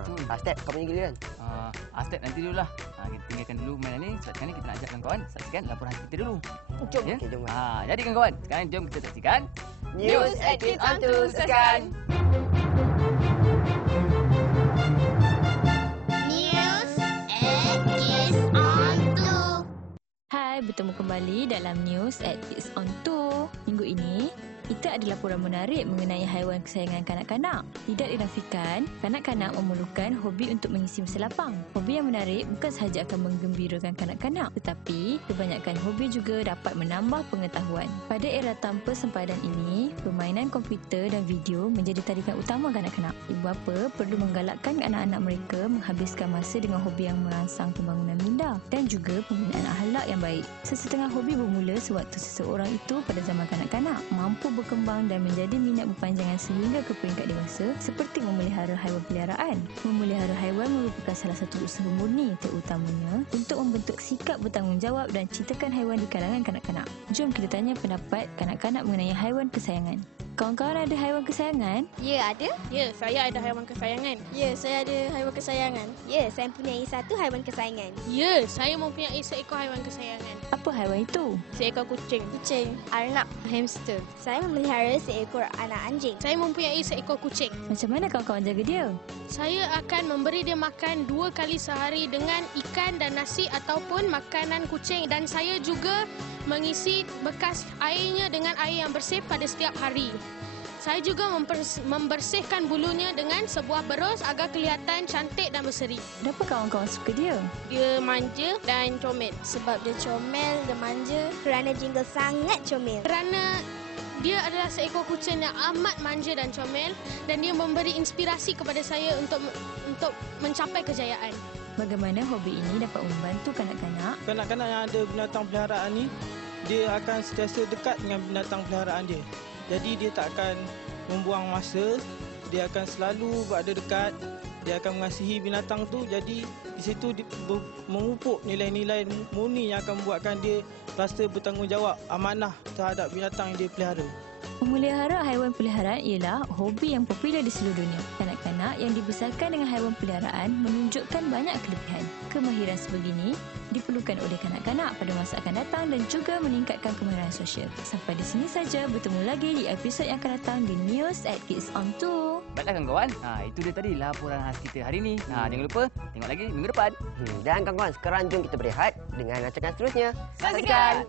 Betul. Astad, kau punya giliran. Astad nanti dululah. Kita tinggalkan dulu mainan ni. Sebab sekarang ni kita nak ajak kawan-kawan saksikan laporan kita dulu. Jom. Ya? Okey, jom. Jadi kawan-kawan, sekarang jom kita saksikan News at Kids on 2, saksikan. News at Kids on 2. Hai, bertemu kembali dalam News at Kids on 2. Minggu ini, kita ada laporan menarik mengenai haiwan kesayangan kanak-kanak. Tidak dinafikan, kanak-kanak memerlukan hobi untuk mengisi masa lapang. Hobi yang menarik bukan sahaja akan menggembirakan kanak-kanak, tetapi kebanyakan hobi juga dapat menambah pengetahuan. Pada era tanpa sempadan ini, permainan komputer dan video menjadi tarikan utama kanak-kanak. Ibu bapa perlu menggalakkan anak-anak mereka menghabiskan masa dengan hobi yang merangsang pembangunan minda dan juga pembinaan akhlak yang baik. Sesetengah hobi bermula sewaktu seseorang itu pada zaman kanak-kanak mampu berkembang dan menjadi minat berpanjangan sehingga ke peringkat dewasa, seperti memelihara haiwan peliharaan. Memelihara haiwan merupakan salah satu usaha murni, terutamanya untuk membentuk sikap bertanggungjawab dan cintakan haiwan di kalangan kanak-kanak. Jom kita tanya pendapat kanak-kanak mengenai haiwan kesayangan. Kawan-kawan ada haiwan kesayangan? Ya, ada. Ya, saya ada haiwan kesayangan. Ya, saya ada haiwan kesayangan. Ya, saya mempunyai satu haiwan kesayangan. Ya, saya mempunyai seekor haiwan kesayangan. Apa haiwan itu? Seekor kucing. Kucing, arnab, hamster. Saya memelihara seekor anak anjing. Saya mempunyai seekor kucing. Macam mana kawan-kawan jaga dia? Saya akan memberi dia makan 2 kali sehari dengan ikan dan nasi ataupun makanan kucing. Dan saya juga mengisi bekas airnya dengan air yang bersih pada setiap hari. Saya juga membersihkan bulunya dengan sebuah berus agar kelihatan cantik dan berseri. Kenapa kawan-kawan suka dia? Dia manja dan comel. Sebab dia comel, dia manja. Kerana jingle sangat comel. Kerana dia adalah seekor kucing yang amat manja dan comel dan dia memberi inspirasi kepada saya untuk mencapai kejayaan. Bagaimana hobi ini dapat membantu kanak-kanak? Kanak-kanak yang ada binatang peliharaan ni, dia akan sentiasa dekat dengan binatang peliharaan dia. Jadi dia tak akan membuang masa, dia akan selalu berada dekat, dia akan mengasihi binatang tu. Jadi di situ memupuk nilai-nilai murni yang akan membuatkan dia rasa bertanggungjawab, amanah terhadap binatang yang dia pelihara. Memelihara haiwan peliharaan ialah hobi yang popular di seluruh dunia. Kanak-kanak yang dibesarkan dengan haiwan peliharaan menunjukkan banyak kelebihan. Kemahiran sebegini diperlukan oleh kanak-kanak pada masa akan datang dan juga meningkatkan kemahiran sosial. Sampai di sini saja, bertemu lagi di episod yang akan datang di News at Kids on 2. Baiklah kawan-kawan, itu dia tadi laporan khas kita hari ini. Jangan lupa tengok lagi minggu depan. Dan kawan-kawan, sekarang jom kita berehat dengan rancangan seterusnya. Saksikan!